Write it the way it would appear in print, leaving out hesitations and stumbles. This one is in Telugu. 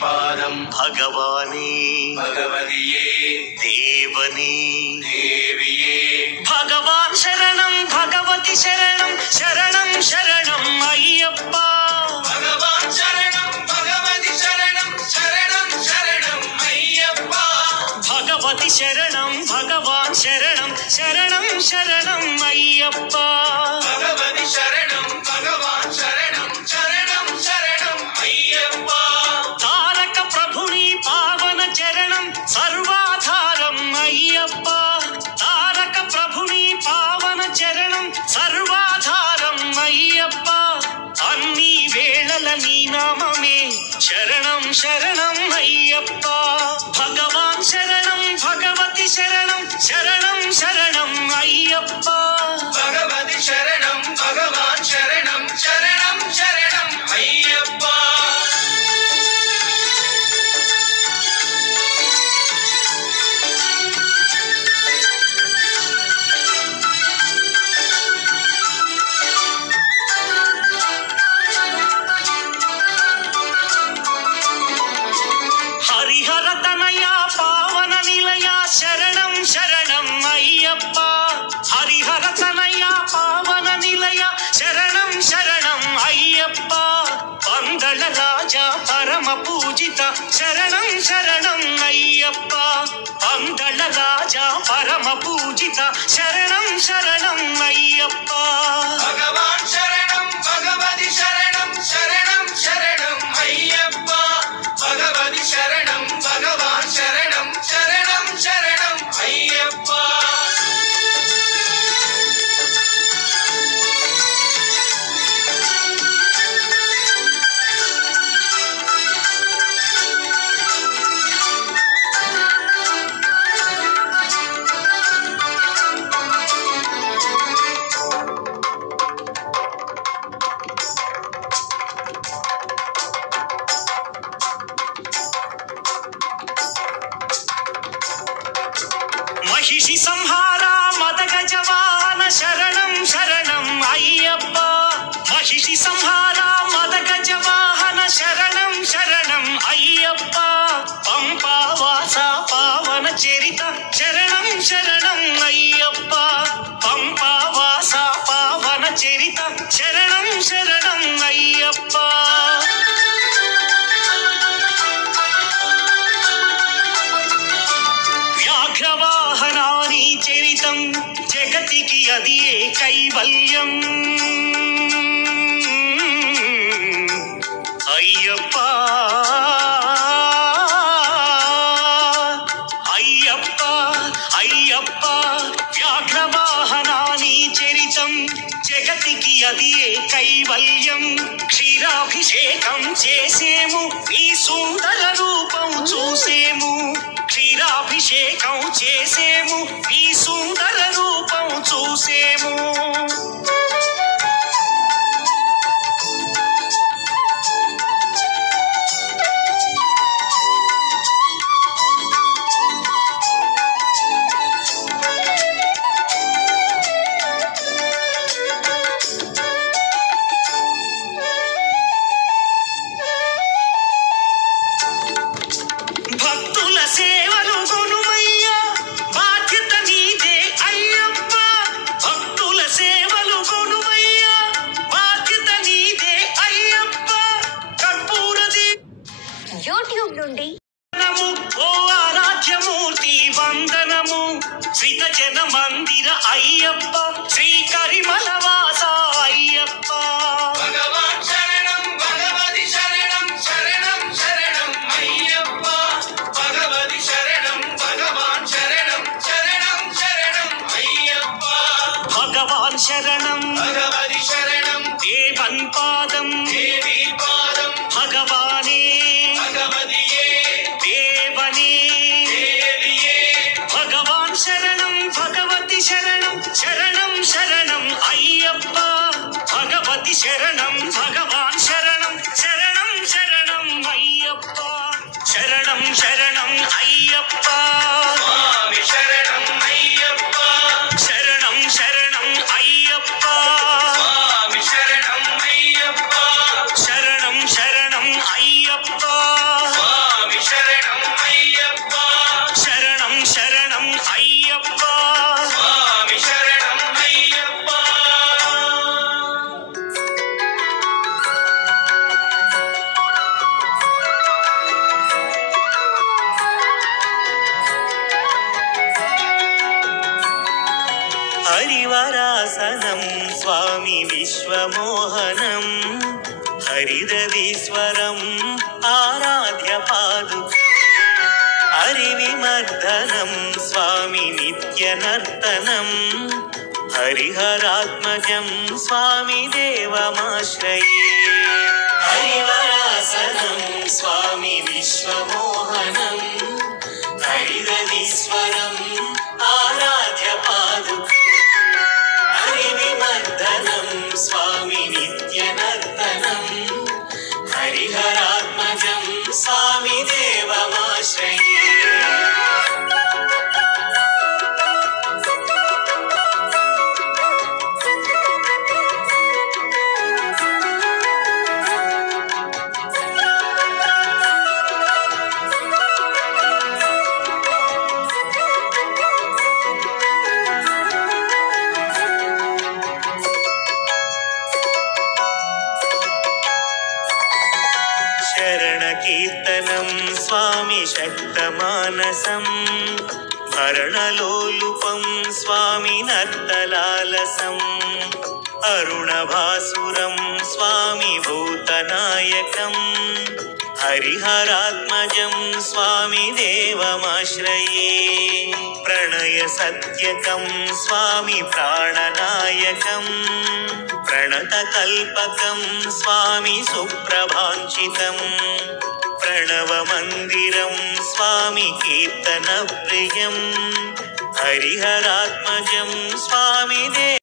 पादं भगवाने भगवदिये देवने देविये भगवान शरणं भगवति शरणं शरणं शरणं अय्यप्पा भगवान शरणं भगवति शरणं शरणं शरणं अय्यप्पा भगवति शरणं भगवान शरणं शरणं शरणं अय्यप्पा भगवति शरणं भगवान शरणं शरणं शरणं अय्यप्पा तारक प्रभुनि पावन चरणं सर्वाधारं अय्यप्पा तारक प्रभुनि पावन चरणं सर्वाधारं अय्यप्पा अन्नी वेळల నీ నామమే శరణం శరణం అయ్యప్పా భగవాన్ శరణం భగవతి శరణం శరణం శరణం అయ్యప్పా भगवति शरणं भगवान शरणं शरणं शरणं अय्यप्पा హరిహర తనయ పావన నిలయ శరణం శరణం అయ్యప్పా హరిహర తనయ పావన నిలయ శరణం శరణం అయ్యప్పా పందళ రాజా పరమ పూజిత శరణం శరణం అయ్యప్పా పందళ రాజా పరమ పూజిత శరణం శరణం అయ్యప్పా भगवान शरणं भगवति शरणं शरणं शरणं अय्यप्पा भगवति शरणं भगवान शरणं शरणं शरणं अय्यप्पा महिषि संहारा मदगजवाहन शरणं शरणं अय्यप्पा महिषि संहारा मदगजवाहन शरणं शरणं अय्यप्पा पंपा वासा पावन चरित शरणं शरणं अय्यप्पा पंपा वासा पावन चरित शरणं शरणं अय्यप्पा వ్యాఘ్రవాహనాని చరితం జగతికి అది ఏ కైవల్యం అయ్యప్పా అయ్యప్పా అయ్యప్పా వ్యాఘ్రవాహనాని చరితం జగతికి అది ఏ కైవల్యం క్షీరాభిషేకం చేసేము నీ సుందర రూపం చూసేము క్షీరాభిషేకం చేసేము నీ సుందర రూపం చూసేము భక్తుల సేవలు కొనుమయ్యా బాధ్యత నీదే అయ్యప్ప భక్తుల సేవలు కొనుమయ్యా బాధ్యత నీదే అయ్యప్ప కర్పూరది యూట్యూబ్ నుండి ఓ ఆరాధ్యమూర్తి వందనము శ్రీత జన మందిర అయ్యప్ప శ్రీ కరిమల వాస అయ్యప్ప भगवान शरणं भगवति शरणं शरणं शरणं अय्यप्पा भगवति शरणं भगवान शरणं शरणं शरणं अय्यप्पा భగవాన్ శరణం भगवति शरणं దేవన్ పాదం देवी पादं భగవానే भगवदिये దేవనే देविये భగవాన్ శరణం భగవతి శరణం శరణం శరణం అయ్యప్ప భగవతి శరణం భగవాన్ శరణం శరణం శరణం అయ్యప్ప శరణం శరణం అయ్యప్ప स्वामी शरणं अय्यप्पा శరణం శరణం అయ్యప్ప स्वामी शरणं अय्यप्पा శరణం శరణం అయ్యప్ప स्वामी స్వామి శరణం అయ్యప్ప శరణం శరణం అయ్యప్ప స్వామి శరణం అయ్యప్ప హరివరాసనం స్వామి విశ్వమోహనం హరిదీశ్వరం ఆరాధ్య పాదు హరివిమర్దనం స్వామి నిత్యనర్తనం హరిహరాత్మజం స్వామి దేవమాశ్రయే హరివరాసనం స్వామి విశ్వమోహనం హరిదీశ్వరం ఆరాధ్య పాదు హరివిమర్దనం స్వామి నిత్యనర్తనం హరిహరాత్మజం స్వామి దేవమాశ్రయే శరణకీర్తనం స్వామి శక్తమానసం భరణలోలుపం స్వామి నర్తలాలసం అరుణభాసురం స్వామి భూతనాయకం హరిహరాత్మజం స్వామి దేవమాశ్రయే ప్రణయ సత్యకం స్వామి ప్రాణనాయకం ప్రణతకల్పకం స్వామి సుప్రభాంచితం ప్రణవమందిరం స్వామి కీర్తనప్రియం హరిహరాత్మజం స్వామి